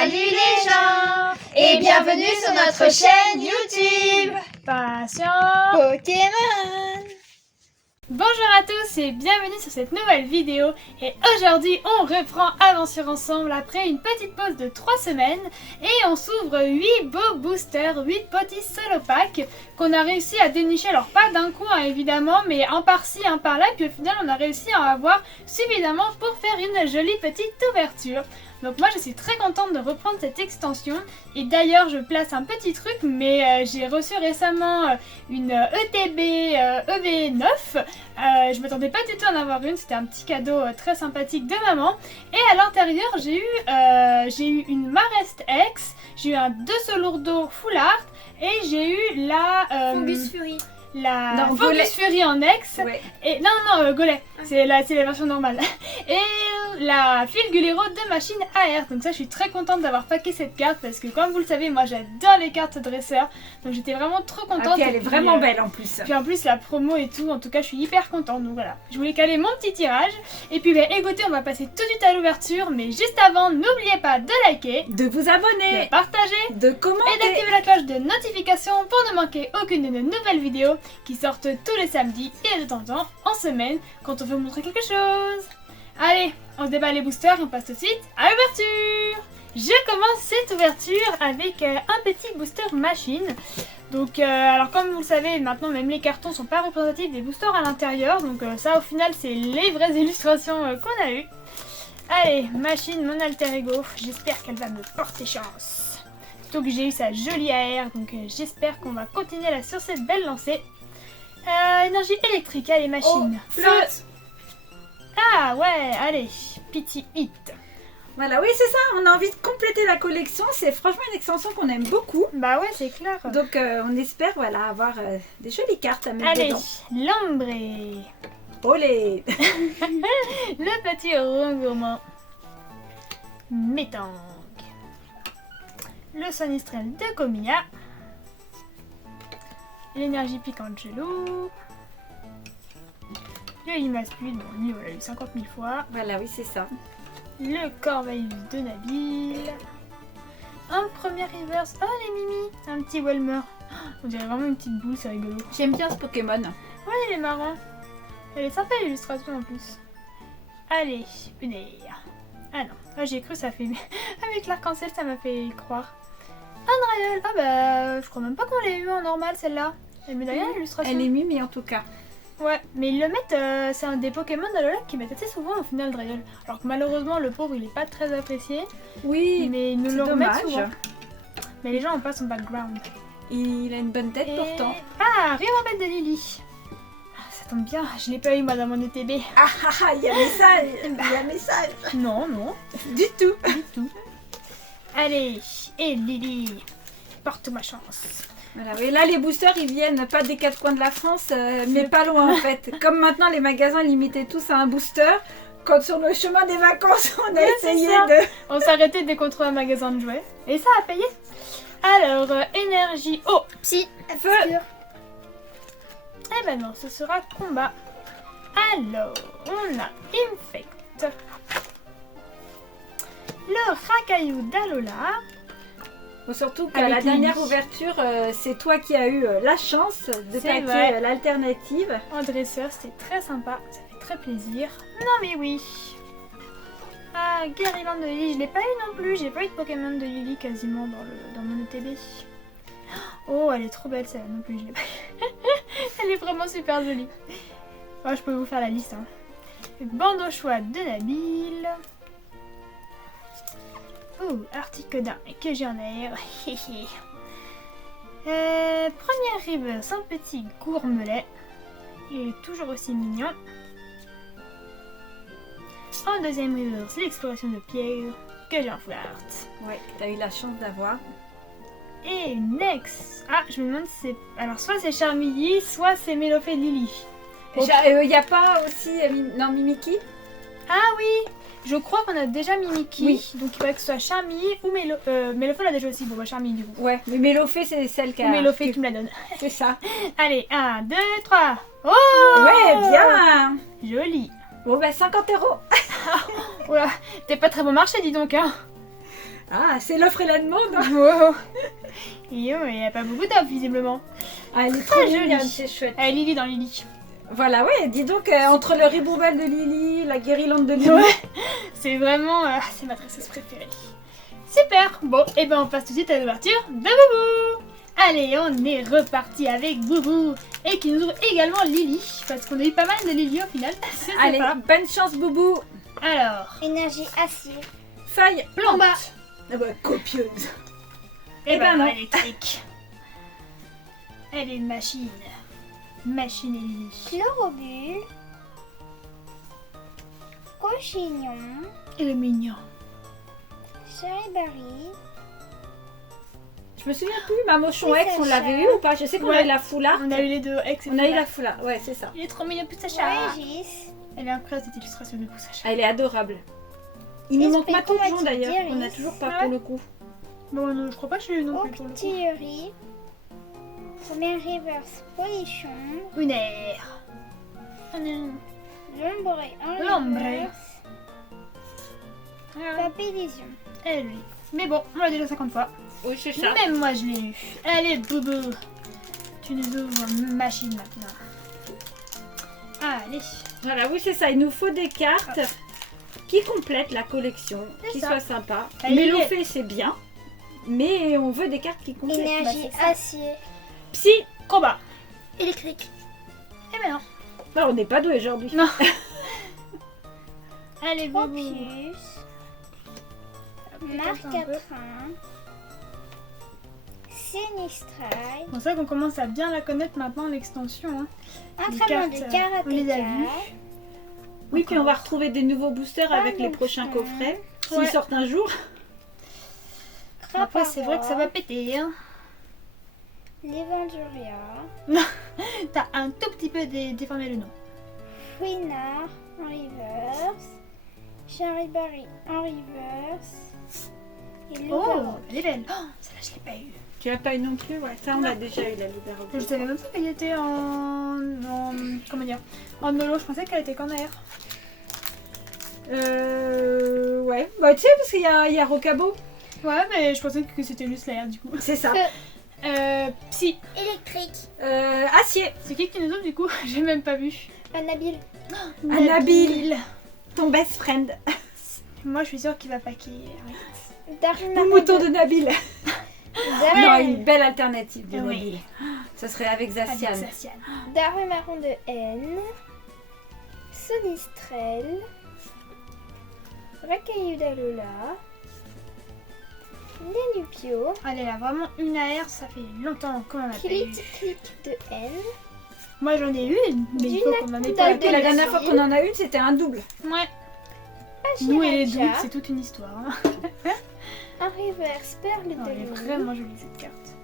Salut les gens et bienvenue sur notre chaîne YouTube Passion Pokémon. Bonjour à tous et bienvenue sur cette nouvelle vidéo. Et aujourd'hui on reprend Aventure Ensemble après une petite pause de 3 semaines. Et on s'ouvre 8 beaux boosters, 8 petits solo packs qu'on a réussi à dénicher. Alors pas d'un coup évidemment, mais un par-ci, un par-là. Puis au final on a réussi à en avoir suffisamment pour faire une jolie petite ouverture. Donc moi je suis très contente de reprendre cette extension. Et d'ailleurs je place un petit truc, mais j'ai reçu récemment une ETB EV9. Je m'attendais pas du tout à en avoir une, c'était un petit cadeau très sympathique de maman. Et à l'intérieur j'ai eu une Marest X, j'ai eu un Dusselourdeau Full Art et j'ai eu la... Fungus Fury. La Fungus Fury en X. Ouais. Et non, Golet, c'est la version normale. Et la Filgulero de machine AR. Donc ça je suis très contente d'avoir packé cette carte parce que comme vous le savez moi j'adore les cartes dresseurs. Donc j'étais vraiment trop contente. Puis elle est vraiment belle en plus. Puis en plus la promo et tout, en tout cas je suis hyper contente. Donc voilà, je voulais caler mon petit tirage. Et puis écoutez, on va passer tout de suite à l'ouverture. Mais juste avant, n'oubliez pas de liker, de vous abonner, de partager, de commenter et d'activer la cloche de notification pour ne manquer aucune de nos nouvelles vidéos qui sortent tous les samedis et de temps en temps en semaine quand on veut montrer quelque chose. Allez, on se déballe les boosters et on passe tout de suite à l'ouverture. Je commence cette ouverture avec un petit booster machine. Donc alors comme vous le savez, maintenant même les cartons sont pas représentatifs des boosters à l'intérieur. Donc ça au final c'est les vraies illustrations qu'on a eues. Allez, machine, mon alter ego, j'espère qu'elle va me porter chance. Surtout que j'ai eu sa jolie AR, donc j'espère qu'on va continuer là sur cette belle lancée. Énergie électrique, allez machine. Oh, flotte. Ah ouais, allez, Pity Hit. Voilà, oui c'est ça, on a envie de compléter la collection, c'est franchement une extension qu'on aime beaucoup. Bah ouais, c'est clair. Donc on espère voilà, avoir des jolies cartes à mettre dedans. Allez, l'ombré. Olé. Le petit rond gourmand. Métang. Le Sonistrel de Comia. L'énergie piquante gelou. Le Limasplude, bon lui on l'a eu 50 000 fois. Voilà, oui c'est ça. Le Corvaillus de Nabil. Un premier reverse. Oh les Mimi. Un petit Welmer. On dirait vraiment une petite boule, c'est rigolo. J'aime bien ce Pokémon. Ouais, il est marrant. Elle est sympa l'illustration en plus. Allez, une aire. Ah non, ah, j'ai cru ça fait... Avec l'arc-en-ciel ça m'a fait croire. Un Draeul. Ah bah, je crois même pas qu'on l'ait eu en normal celle-là. Elle met d'ailleurs l'illustration. Elle est mimi en tout cas. Ouais, mais ils le mettent, c'est un des Pokémon d'Alola qui mettent assez souvent au final Draeul. Alors que malheureusement le pauvre il est pas très apprécié. Oui, mais ils nous le remettent souvent. Mais les gens ont pas son background. Il a une bonne tête pourtant. Ah, Rirambelle de Lily. Ça tombe bien, je l'ai pas eu moi dans mon ETB. Ah ah ah, il y a message. Il y a message. Non, non. Du tout. Du tout. Allez, et Lily, porte ma chance. Voilà, et là les boosters ils viennent pas des quatre coins de la France, mais pas loin en fait. Comme maintenant les magasins limitaient tous à un booster, quand sur le chemin des vacances on a essayé de... On s'arrêtait dès qu'on trouvait un magasin de jouets. Et ça a payé. Alors, énergie eau. Psy, feu. Eh ben non, ce sera combat. Alors, on a Infect. Le Racaillou d'Alola. Bon, surtout qu'à la dernière ouverture, c'est toi qui as eu la chance de paquer l'alternative. En dresseur, c'était très sympa, ça fait très plaisir. Non mais oui. Ah, Guériland de Lily, je l'ai pas eu non plus, j'ai pas eu de Pokémon de Lily quasiment dans mon ETB. Oh, elle est trop belle celle-là non plus, je l'ai pas eu. Elle est vraiment super jolie. Oh, je peux vous faire la liste. Hein. Bandeau choix de Nabil. Oh, Articodin que j'ai en air. Première reverse, un petit gourmelet. Il est toujours aussi mignon. En deuxième reverse, l'exploration de pierre que j'ai en full art. Ouais, t'as eu la chance d'avoir. Et next. Ah, je me demande si c'est... Alors, soit c'est Charmilly, soit c'est Mélofée Lily. Il n'y a pas aussi... non, Mimiki. Ah oui, je crois qu'on a déjà Mimiki. Oui. Donc il faudrait que ce soit Charmilly ou Mélofée l'a déjà aussi. Bon, bah Charmilly du coup. Ouais, mais Mélofée c'est celle qui a... Mélofée, tu me la donnes. C'est ça. Allez, 1, 2, 3. Oh ouais, bien. Joli. Bon, bah 50 €. Oula, t'es pas très bon marché, dis donc, hein. Ah, c'est l'offre et la demande. Wow. Et oh, il n'y a pas beaucoup d'offres visiblement. Ah, elle est Très trop jolie. mignonne, c'est chouette. Ah, Lily dans Lily. Voilà, ouais, dis donc, entre le ribourbel de Lily, la guérilande de Lily. Ouais, c'est vraiment... c'est ma princesse préférée. Super. Bon, et ben on passe tout de suite à l'ouverture de Boubou. Allez, on est reparti avec Boubou. Et qui nous ouvre également Lily. Parce qu'on a eu pas mal de Lily au final. C'est Allez, sympa. bonne chance, Boubou. Alors, Énergie acier. Feuille. plomb. Ah bah, copieuse. Et Eh ben ben non. électrique. Elle est machine. Machine et Lily. Chlorobule. Cochignon. Et le mignon. Charivari. Je me souviens plus, ma mochon Oui, ex, on Sacha. l'avait eu ou pas? Je sais qu'on a Ouais. eu la foulard. On a eu les deux ex et On a eu Poula. la foulard, ouais, c'est ça. Il est trop mignon, plus Sacha. Régis. Elle est incroyable cette illustration de Sacha. Elle est adorable. Il nous manque Esprit pas tout chromatique d'ailleurs, on n'a d'Iris. toujours pas Ouais. pour le coup. Bon, non, je crois pas que je l'ai eu non plus pour le coup. Octillerie. Première reverse polichon. Une air. Oh non. L'ombre en L'ombre. reverse. Ah, Papillision. elle lui. Mais bon, on l'a déjà 50 fois. Oui, c'est ça. Même moi je l'ai eu. Allez, Boubou. Tu nous ouvres une machine maintenant. Allez. Voilà, oui, c'est ça. Il nous faut des cartes qui complètent la collection, C'est qui ça. soient sympas. Elle y est. Mélophée, c'est bien, mais on veut des cartes qui complètent. Énergie c'est ça. acier. Psy, Combat. Électrique. Eh ben non. bah, on n'est pas doués aujourd'hui. Non. Allez, Boubou. Propius. Marque un peu. Marcatrin. Sinistrail. C'est pour ça qu'on commence à bien la connaître maintenant, l'extension. Hein. Entraînement de cartes, on les a vues. karatéka. Oui, puis on va retrouver des nouveaux boosters avec les non prochains plus. coffrets. S'ils Ouais. sortent un jour. Après, c'est vrai que ça va péter. Hein. Lévenduria. T'as un tout petit peu déformé le nom. Fouinard en reverse. Charivari en reverse. Et le Oh, elle est belle. Oh, celle-là, je l'ai pas eu. Tu l'as pas eu non plus, ouais. Ça, on a déjà eu la libération. Je savais même pas qu'elle était comment dire, en holo. Je pensais qu'elle était qu'en air. Ouais. Bah, tu sais, parce qu'il y a Rocabo. Ouais, mais je pensais que c'était juste l'air du coup. C'est ça. Psy. électrique. Acier. C'est qui nous ouvre du coup? J'ai même pas vu. Nabil. Nabil. Ton best friend. Moi, je suis sûre qu'il va paquer. Oui. Le mouton de Nabil. Non, Daré une belle alternative de Oui. Nabil. Ça serait avec Zacian. Avec Zacian. marron de haine. Sonistrel. Racaillou d'Alola. Nenupio. Elle a vraiment une AR, ça fait longtemps qu'on en a pas eu. Clic de haine. Moi j'en ai une, mais il faut qu'on en ait Dina pas. Et puis la dernière fois qu'on en a une, c'était un double. Ouais. Nous et les Pachiracha. doubles, c'est toute une histoire. Hein. En reverse, perle Non, elle est de lune. vraiment jolie cette carte.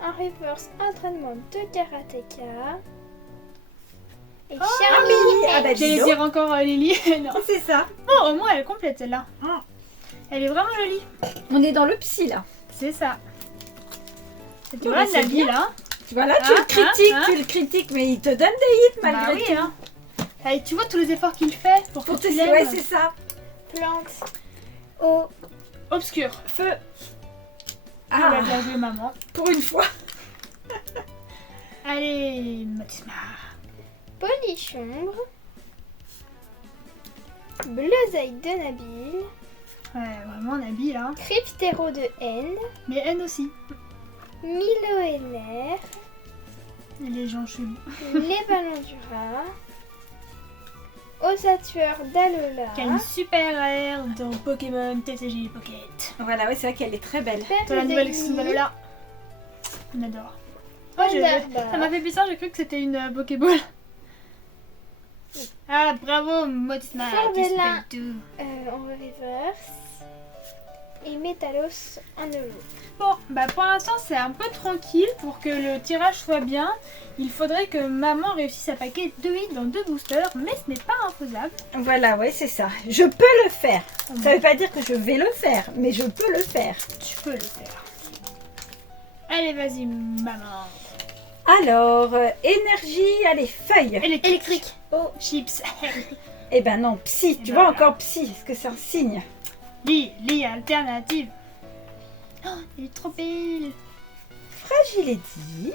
En reverse, entraînement de karatéka. Et Ah Charlie. oui, ah bah, dis J'allais donc. dire encore Lily, non. C'est ça. Oh, au moins elle est complète celle-là. Ah. Elle est vraiment jolie. On est dans le psy là. C'est ça. Et tu Bon, vois, bah, c'est Nabil, bien. hein. Tu vois là, tu le critiques, hein. tu le critiques, mais il te donne des hits Bah malgré oui, tout. hein. Et tu vois tous les efforts qu'il fait pour Pour que te tu ouais, l'aimes. c'est ça. Planks. Oh, Obscur. feu. Ah, Ah, bien joué maman. pour une fois. Allez, Motisma. Polichombre. Bleusaille de Nabil. Ouais, vraiment Nabil, hein. Cryptéro de haine. Mais elle aussi. Miloéner. Et les gens chelous. Les ballons du rat. Osatueur d'Alola. Qui a une super air dans Pokémon TCG Pocket. Voilà, oui, c'est vrai qu'elle est très belle. Perle Dans la de nouvelle Lily. extension d'Alola. On adore. Oh, Thunderbar. ça m'a fait bizarre, j'ai cru que c'était une Pokéball. Ah, bravo, Motisma. tu Farbella. sais tout. En reverse. Et Métalos en holo. Bon, bah pour l'instant c'est un peu tranquille pour que le tirage soit bien. Il faudrait que maman réussisse à paquer 2 hits dans 2 boosters, mais ce n'est pas infaisable. Voilà, ouais, c'est ça. Je peux le faire. Ça veut pas dire que je vais le faire, mais je peux le faire. Tu peux le faire. Allez, vas-y, maman. Alors, énergie, allez, feuille. Électrique. Oh, chips. Eh ben non, psy, tu ben vois voilà. encore psy, est-ce que c'est un signe? Lily alternative. Oh, il est trop belle. Fragility.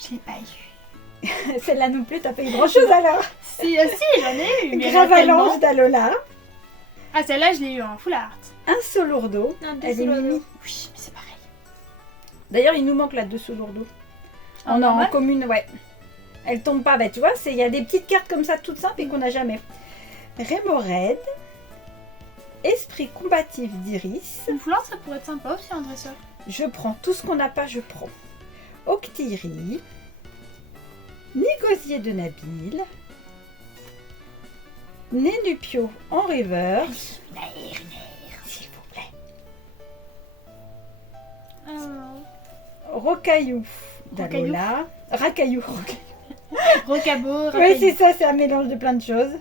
Je l'ai pas eu. Celle-là non plus, t'as pas eu grand-chose alors. Si, j'en ai eu. Mais Gravalanche d'Alola. Ah, celle-là, je l'ai eu en full art. Un Solourdo. Un deux Elle est Solourdo. mimi. Oui, mais c'est pareil. D'ailleurs, il nous manque là 2 Solourdo. En En normal commune, ouais. Elle tombe pas, bah tu vois, il y a des petites cartes comme ça toutes simples et qu'on n'a jamais. Rémorède. Esprit combatif d'Iris. Une full art, ça pourrait être sympa aussi en dresseur. Je prends tout ce qu'on n'a pas, je prends. Octiri. Négocier de Nabil. Nénupio en reverse. S'il vous plaît. Rocaillou d'Alola. Racaillou. Rocabo, Oui, c'est ça, c'est un mélange de plein de choses.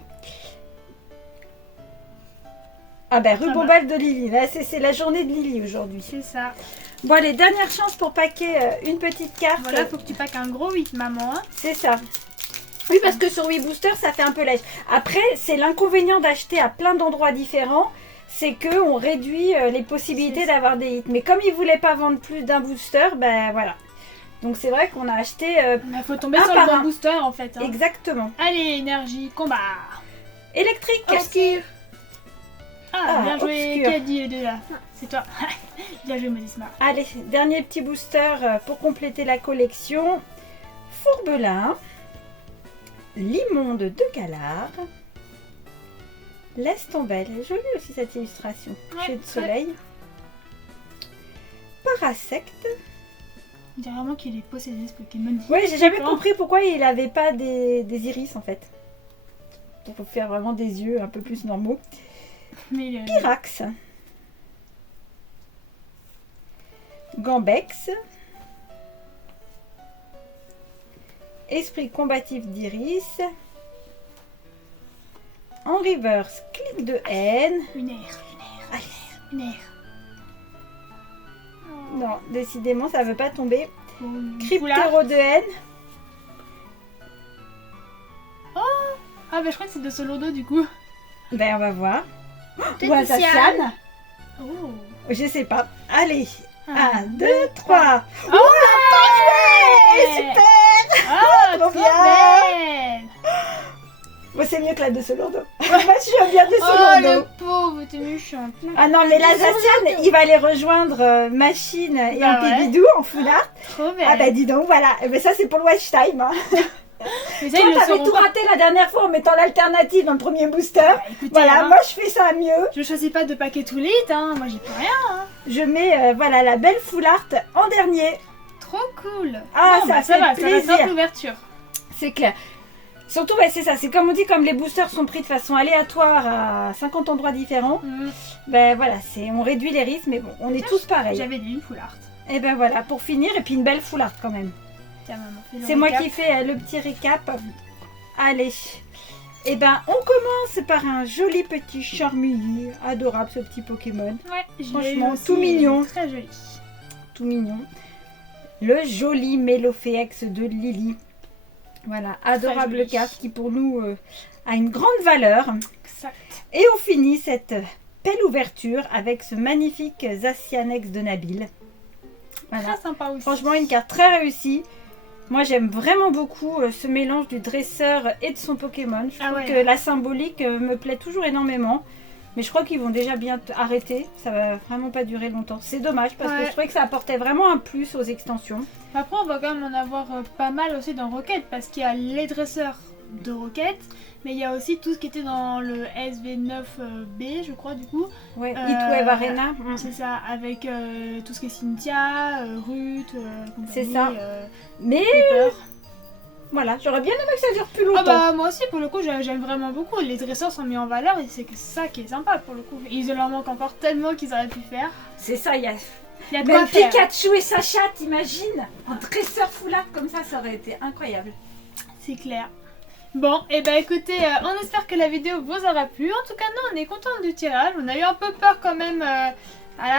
Ah ben, Rubombal de Lily. Là, c'est la journée de Lily aujourd'hui. C'est ça. Bon, allez, dernière chance pour paquer une petite carte. Voilà, faut que tu paques un gros 8, maman. Hein. C'est ça. Oui, parce que sur 8 boosters, ça fait un peu lèche. Après, c'est l'inconvénient d'acheter à plein d'endroits différents. C'est qu'on réduit les possibilités d'avoir des hits. Mais comme ils ne voulaient pas vendre plus d'un booster, ben voilà. Donc c'est vrai qu'on a acheté... Il faut tomber un sur par le bon un. booster en fait. Hein. Exactement. Allez, énergie, combat. Électrique. Obscur. Ah, Ah, bien joué. obscur. Qui a dit les deux là? C'est toi. Bien joué, Modisma. Allez, dernier petit booster pour compléter la collection. Fourbelin. L'immonde de Galar. Laisse tomber. Elle est jolie aussi cette illustration. Ouais, Jeu de très. soleil. Parasecte. On dirait vraiment qu'il est possédé ce Pokémon. Ouais, j'ai jamais D'accord. compris pourquoi il avait pas des iris en fait. Il faut faire vraiment des yeux un peu plus normaux. Mais Pyrax. Gambex. Esprit combatif d'Iris. En reverse, clic de haine. une air. Allez. Une air. Non, décidément, ça veut pas tomber. Oula. Cryptéro de haine. Ah, bah je crois que c'est de Solodo du coup. Ben, on va voir. Peut-être Ou Azacian. Oh. Je sais pas. Allez. Ah. 1, 2, 3. Oh, Ouais, ouais. super. Ah, Trop trop bien. belle. Moi, c'est mieux que la de Solourdo. Moi, je suis bien de Oh, Solourdo. le pauvre, t'es méchante. Ah non, mais l'Azacian, il va aller rejoindre Machine et Bah un ouais. Pébidou en foulard. Trop belle. Ah bah dis donc, voilà. Eh ben, ça, c'est pour le watch time. Hein. Mais ça, Toi, ils le t'avais sauront tout pas. raté la dernière fois en mettant l'alternative dans le premier booster. Bah, écoutez, Voilà, hein, moi, je fais ça mieux. je choisis pas de paquet tout les hits, hein. Moi, j'y peux rien. Je mets, voilà, la belle full art en dernier. Trop cool. Ah, Bon, ça bah, fait va, ça va plaisir. simple ouverture. C'est clair. Surtout, ouais, c'est ça. C'est comme on dit, comme les boosters sont pris de façon aléatoire à 50 endroits différents. Ben voilà, on réduit les risques, mais bon, on est tous pareils. J'avais dit une full art. Et ben voilà, pour finir, et puis une belle full art quand même. Tiens, maman, fais le C'est moi récap. qui fais le petit récap. Allez. Et ben, on commence par un joli petit Charmilly. Adorable ce petit Pokémon. Ouais, je l'ai Franchement, eu aussi, tout mignon. Très joli. Tout mignon. Le joli Mélophéex de Lily. Voilà, adorable joli. carte qui pour nous a une grande valeur. Exact. Et on finit cette belle ouverture avec ce magnifique Zacianex de Nabil. Voilà. Très sympa aussi. Franchement, une carte très réussie. Moi, j'aime vraiment beaucoup ce mélange du dresseur et de son Pokémon. Je Ah trouve ouais. que la symbolique me plaît toujours énormément. Mais je crois qu'ils vont déjà bien arrêter. Ça va vraiment pas durer longtemps. C'est dommage parce que Ouais. je trouvais que ça apportait vraiment un plus aux extensions. Après, on va quand même en avoir pas mal aussi dans Rocket parce qu'il y a les dresseurs de Rocket, mais il y a aussi tout ce qui était dans le SV9B, je crois, du coup. Ouais, Euh, Heatwave Arena. C'est ça, avec tout ce qui est Cynthia, Ruth, compagnie, C'est ça. Mais Pepper. voilà, j'aurais bien aimé que ça dure plus Ah longtemps. bah moi aussi pour le coup j'aime vraiment beaucoup, les dresseurs sont mis en valeur et c'est ça qui est sympa pour le coup. Il leur manque encore tellement qu'ils auraient pu faire. C'est ça, il y a Il y a de quoi même faire. Pikachu et Sacha, t'imagines? Un dresseur foulard comme ça aurait été incroyable. C'est clair. Bon, et bah écoutez, on espère que la vidéo vous aura plu. En tout cas, nous, on est contents du tirage. On a eu un peu peur quand même à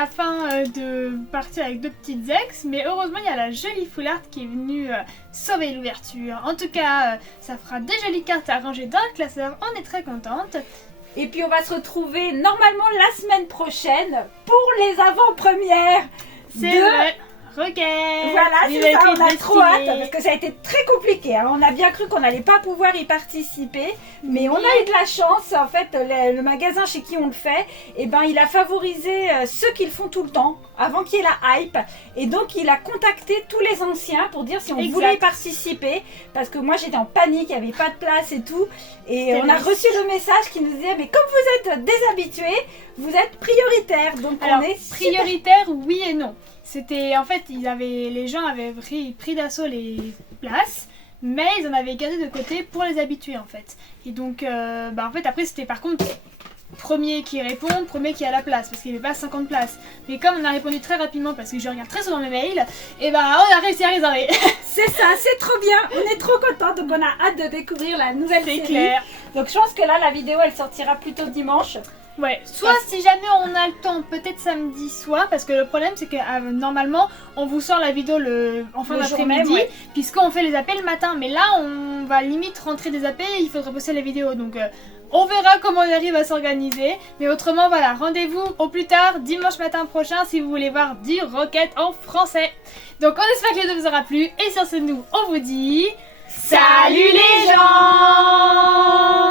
la fin de partir avec deux petites ex. Mais heureusement, il y a la jolie full art qui est venue sauver l'ouverture. En tout cas, ça fera des jolies cartes à ranger dans le classeur. On est très contente. Et puis on va se retrouver normalement la semaine prochaine pour les avant-premières C'est vrai. Rocket. Voilà, Il c'est ça, été on a trop hâte destiné. parce que ça a été très compliqué. Hein. On a bien cru qu'on n'allait pas pouvoir y participer, mais on a eu de la chance. En fait, le magasin chez qui on le fait, eh ben, il a favorisé ceux qui le font tout le temps, avant qu'il y ait la hype. Et donc, il a contacté tous les anciens pour dire si on Exact. voulait y participer. Parce que moi, j'étais en panique, il n'y avait pas de place et tout. Et C'était on a riche. reçu le message qui nous disait, mais comme vous êtes des habitués, vous êtes prioritaires. Donc, Alors, on est super- prioritaire, oui et non. C'était en fait, les gens avaient pris d'assaut les places, mais ils en avaient gardé de côté pour les habitués en fait. Et donc, en fait, après c'était par contre premier qui répond, premier qui a la place, parce qu'il n'y avait pas 50 places. Mais comme on a répondu très rapidement, parce que je regarde très souvent mes mails, et on a réussi à réserver. C'est ça, c'est trop bien. On est trop contents. Donc, on a hâte de découvrir la nouvelle C'est série. clair. Donc, je pense que là, la vidéo, elle sortira plutôt dimanche. Ouais, soit si jamais on a le temps, peut-être samedi soir, parce que le problème c'est que normalement on vous sort la vidéo en fin Le jour d'après-midi, même, ouais. puisqu'on fait les appels le matin, mais là on va limite rentrer des appels et il faudrait poster la vidéo, donc on verra comment on arrive à s'organiser, mais autrement voilà, rendez-vous au plus tard dimanche matin prochain si vous voulez voir du Rocket en français. Donc on espère que les vidéo vous aura plu, et sur ce nous on vous dit salut les gens.